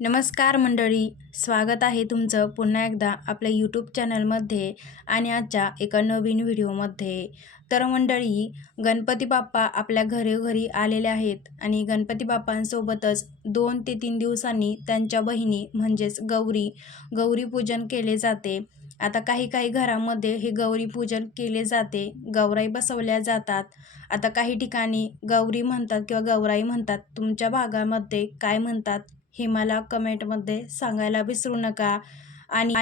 नमस्कार मंडळी स्वागत आहे तुमचं पुन्हा एकदा आपल्या यूट्यूब चॅनलमध्ये आणि आजच्या एका नवीन व्हिडिओमध्ये. तर मंडळी गणपती बाप्पा आपल्या घरोघरी आलेले आहेत आणि गणपती बाप्पांसोबतच दोन ते तीन दिवसांनी त्यांच्या बहिणी म्हणजेच गौरी गौरी पूजन केले जाते. आता काही काही घरामध्ये हे गौरी पूजन केले जाते गौराई बसवल्या जातात. आता काही ठिकाणी गौरी म्हणतात किंवा गौराई म्हणतात तुमच्या भागामध्ये काय म्हणतात? हे मला कमेंटमध्ये सांगायला विसरू नका. आणि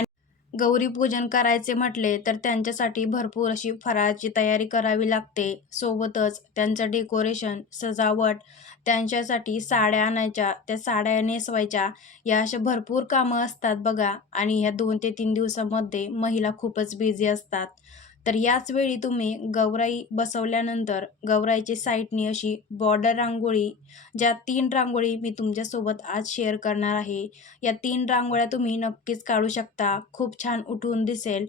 गौरी पूजन करायचे म्हटले तर त्यांच्यासाठी भरपूर अशी फराळाची तयारी करावी लागते. सोबतच त्यांचं डेकोरेशन सजावट त्यांच्यासाठी साड्या आणायच्या त्या साड्या नेसवायच्या या अशा भरपूर कामं असतात बघा. आणि ह्या दोन ते तीन दिवसामध्ये महिला खूपच बिझी असतात. तर याच वेळी तुम्ही गौराई बसवल्यानंतर गौराईची साईडनी अशी बॉर्डर रांगोळी ज्या तीन रांगोळी मी तुमच्यासोबत आज शेअर करणार आहे या तीन रांगोळ्या तुम्ही नक्कीच काढू शकता. खूप छान उठून दिसेल.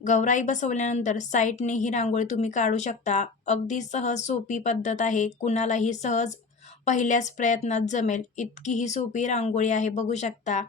गौराई बसवल्यानंतर साईडने ही रांगोळी तुम्ही काढू शकता. अगदी सहज सोपी पद्धत आहे. कुणालाही सहज पहिल्याच प्रयत्नात जमेल. इतकी ही सोपी रांगोळी आहे बघू शकता.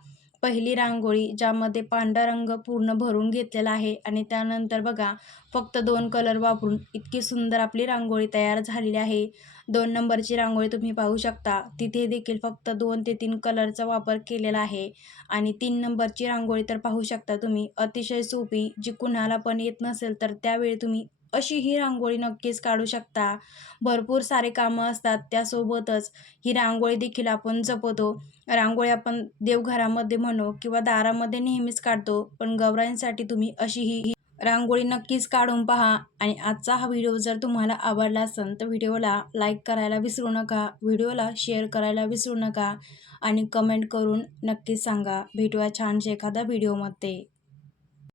पहिली रांगोळी ज्यामध्ये पांढरा रंग पूर्ण भरून घेतलेला आहे. आणि त्यानंतर बघा फक्त दोन कलर वापरून इतकी सुंदर आपली रांगोळी तयार झालेली आहे. दोन नंबरची रांगोळी तुम्ही पाहू शकता. तिथे देखील फक्त दोन ते तीन कलरचा वापर केलेला आहे. आणि तीन नंबरची रांगोळी तर पाहू शकता तुम्ही. अतिशय सोपी जी कुणाला पण येत नसेल तर त्यावेळी तुम्ही अशी ही रांगोळी नक्कीच काढू शकता. भरपूर सारे कामं असतात त्यासोबतच. ही रांगोळी देखील आपण जपतो. रांगोळी आपण देवघरामध्ये म्हणू किंवा दारामध्ये नेहमीच काढतो. पण गौराईंसाठी तुम्ही अशी ही रांगोळी नक्कीच काढून पहा. आणि आजचा हा व्हिडिओ जर तुम्हाला आवडला असेल तर व्हिडिओला लाईक करायला विसरू नका. व्हिडिओला शेअर करायला विसरू नका. आणि कमेंट करून नक्कीच सांगा. भेटूया छानशा एखाद्या व्हिडिओमध्ये.